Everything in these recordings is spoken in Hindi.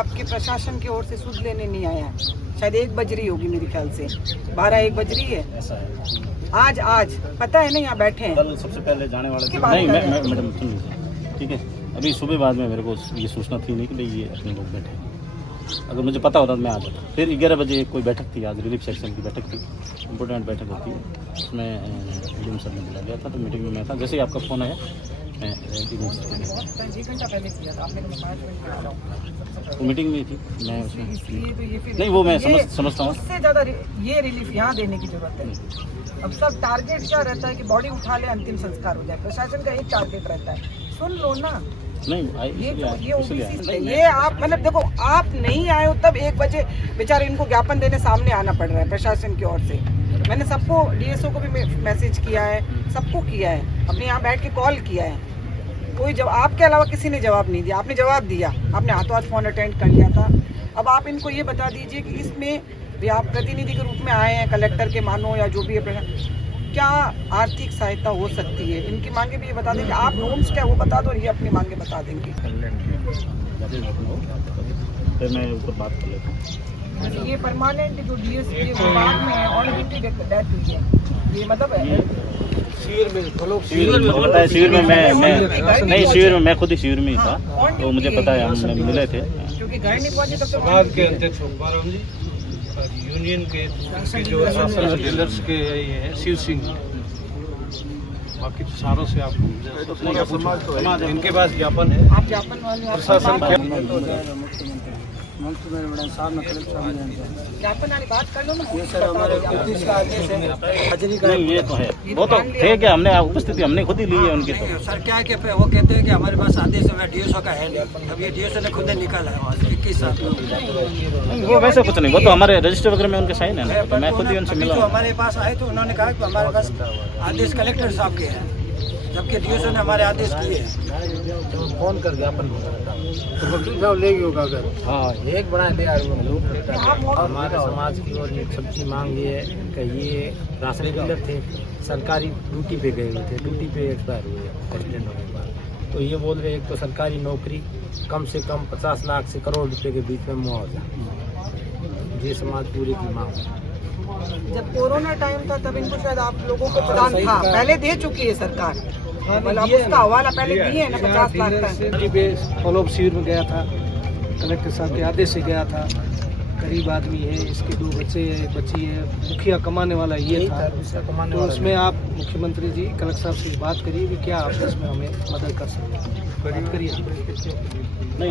आपके प्रशासन की ओर से सूद लेने नहीं आया है। शायद 1 बज रही होगी मेरे ख्याल से, 12-1 बज रही है। ऐसा है। आज पता है ना, यहाँ बैठे हैं। कल सबसे पहले जाने वाला नहीं, मैं मैडम सुन लीजिए, ठीक है। अभी सुबह बाद में मेरे को ये सूचना थी नहीं कि भाई ये अपने लोग बैठे हैं। अगर मुझे पता होता तो मैं आ जाता। फिर 11 बजे कोई बैठक थी, आज रिलीफ सेक्शन की बैठक थी, इम्पोर्टेंट बैठक होती है, उसमें डीएम सर ने बुला लिया था, तो मीटिंग में मैं था। जैसे ही आपका फ़ोन आया मैं वो मीटिंग में थी, मैं उसमें नहीं, वो मैं समझता हूँ। उससे ज़्यादा ये रिलीफ यहाँ देने की जरूरत है। अब सब टारगेट क्या रहता है कि बॉडी उठा ले, अंतिम संस्कार हो जाए। प्रशासन का एक टारगेट रहता है, सुन लो ना। नहीं ये आप मतलब देखो, आप नहीं आए हो तब 1 बजे बेचारे इनको ज्ञापन देने सामने आना पड़ रहा है प्रशासन की ओर से। मैंने सबको, डीएसओ को भी मैसेज किया है, सबको किया है, अपने यहाँ बैठ के कॉल किया है। कोई जब आपके अलावा किसी ने जवाब नहीं दिया। आपने जवाब दिया, आपने हाथों हाथ फोन अटेंड कर लिया था। अब आप इनको ये बता दीजिए कि इसमें भी आप प्रतिनिधि के रूप में आए हैं, कलेक्टर के मानो या जो भी है, क्या आर्थिक सहायता हो सकती है। इनकी मांगे भी ये बता दें कि आप नॉर्म्स क्या वो बता दो, और ये अपनी मांगे बता देंगे। फिर मैं ऊपर बात कर लेता हूँ। ये परमानेंट जो डीएसपी विभाग में है, ऑन ड्यूटी डेथ हुई है, ये मतलब शिविर में मैं नहीं, शिविर में मैं खुद ही शिविर में ही था, तो मुझे पता है, हम मिले थे। क्योंकि घर नहीं पहुंचे तब समाज के अध्यक्ष मुबारक जी, यूनियन के जो डीलर्स के ये है शिव सिंह, बाकी तो सारों से आप इनके पास ज्ञापन है। आप ज्ञापन वाले प्रशासन ज्ञापन वाली बात कर लो ना। ये सर हमारे ऑफिस का आदेश है, हाजिरी का। नहीं, ये तो है, वो तो थे क्या, हमने उपस्थिति हमने खुद ही ली है उनकी। तो सर क्या है कि वो कहते हैं कि हमारे पास आदेश है, डीएसओ का है नहीं। अब ये डीएसओ ने खुद ही निकाला है वहाँ से 21 साल। वो वैसे कुछ नहीं, वो तो हमारे रजिस्टर वगैरह में उनके साइन है ना, तो मैं खुद ही उनसे मिला। तो हमारे पास आए तो उन्होंने कहा कि हमारे पास आदेश कलेक्टर साहब के हैं, जबकि डीएसओ ने हमारे आदेश किए हैं। फोन कर ज्ञापन लेगी होगा अगर। हाँ, एक बड़ा ले आए लोग। हमारे समाज की ओर एक सबकी मांग ये है कि ये राशन डीलर थे, सरकारी ड्यूटी पे गए हुए थे, ड्यूटी पे एक्सपायर हुए एक्सीडेंट होने के बाद। तो ये बोल रहे एक तो सरकारी नौकरी, कम से कम 50 लाख से करोड़ रुपए के बीच में मुआवजा। ये समाज पूरी की मांग है। जब कोरोना टाइम था तब इनको शायद आप लोगों को प्रदान था, पहले दे चुकी है सरकार, मतलब उसका हवाला पहले दिए ना 50 लाख का। फॉलोअप शिविर में गया था, कलेक्टर साहब के आदेश से गया था। गरीब आदमी है, इसके 2 बच्चे है, बच्ची है, मुखिया कमाने वाला ये था। तो उसमें आप मुख्यमंत्री जी कलेक्टर साहब से बात करिए कि क्या आप इसमें हमें मदद कर सकते हैं, करिए। नहीं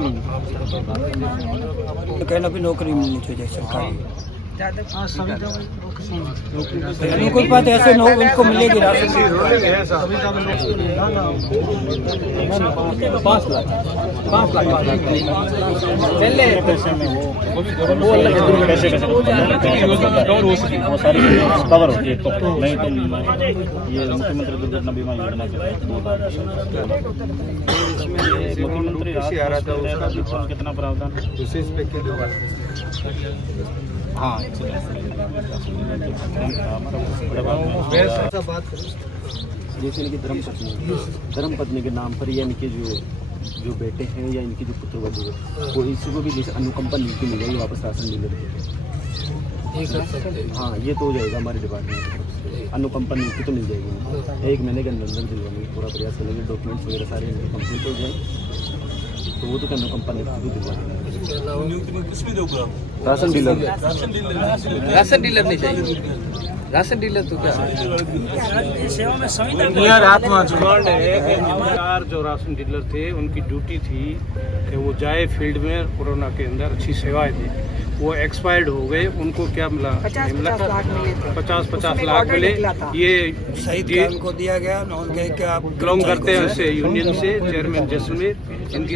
कहना भी नौकरी मिलनी चाहिए सरकारी। कोई बात ऐसे उनको मिलेगी राशन। 5 लाख पैसे में वो अलग पैसे वो सारी कवर होती है। तो नहीं तो ये मुख्यमंत्री दुर्घटना बीमा योजना के मुख्यमंत्री कितना प्रावधान है हाँ जैसे इनकी धर्मपत्नी के नाम पर या इनके जो बेटे हैं या इनकी जो पुत्रवधू है, वो इसी को भी जैसे अनुकंपा नीति मिल जाएगी वापस राशन डीलर। हाँ, ये तो हो जाएगा हमारे डिपार्टमेंट की तरफ से, अनुकंपा नीति तो मिल जाएगी। 1 महीने के अंदर दिलवाने की पूरा प्रयास करेंगे, डॉक्यूमेंट्स वगैरह सारे कंप्लीट हो जाए तो वो तो अनुकंपा नीति भी दिलवाएंगे। राशन डीलर नहीं चाहिए, राशन डीलर तो क्या सेवा में जो राशन डीलर थे उनकी ड्यूटी थी कि वो जाए फील्ड में कोरोना के अंदर अच्छी सेवाएं दी। वो एक्सपायर्ड हो गए, उनको क्या मिला? 50-50 लाख मिले। ये सही उनको दिया गया। आप बिलोंग करते हैं उससे यूनियन से, चेयरमैन जैसलमेर। इनकी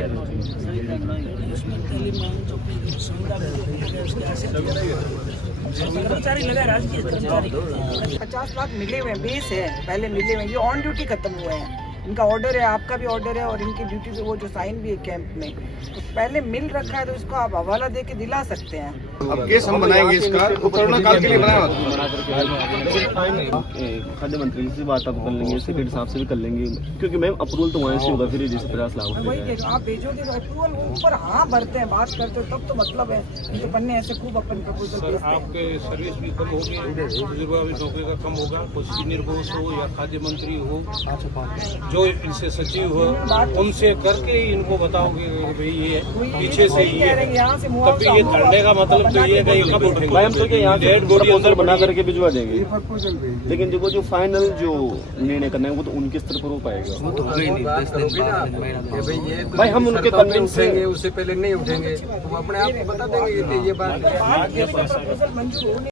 50 लाख मिले हुए हैं, बेस है, पहले मिले हुए हैं, ये ऑन ड्यूटी खत्म हुए हैं। इनका ऑर्डर है, आपका भी ऑर्डर है और इनकी ड्यूटी पे वो जो साइन भी है कैंप में, तो पहले मिल रखा है तो इसको आप हवाला दे के दिला सकते हैं। अब केस हम बनाएंगे इसका, वो कोरोना काल के लिए बनाया होता खाद्य मंत्री से बात आप कर लेंगे, सेक्रेटरी साहब से भी कर लेंगे, क्योंकि मैम अप्रूवल तो वहाँ से होगा, फिर जिस तरह से लागू वही देखो, आप भेजोगे तो अप्रूवल ऊपर हाँ भरते हैं, बात करते हो तब तो मतलब है, तो पन्ने ऐसे खूब अपन प्रपोजल भेजते हैं। आपके सर्विस भी कम होगी, बुजुर्गों भी नौकरी का कम होगा, कोई सीनियर बॉस हो या खाद्य मंत्री हो, जो इनसे सचिव हो, उनसे करके इनको बताओगे कि भाई ये पीछे से ही है, तभी ये धरने का मतलब तो ये है कि कब उठेंगे। मैम तो यहाँ डेड बॉडी अंदर बना करके भिजवा देंगे, लेकिन देखो जो फाइनल जो निर्णय करना है वो तो उनके स्तर पर हो पाएगा। वो तो भाई हम उनके कन्विंस हैं, उससे पहले नहीं उठेंगे, तो अपने आप को बता देंगे ये बात। प्रपोजल मंजूर होने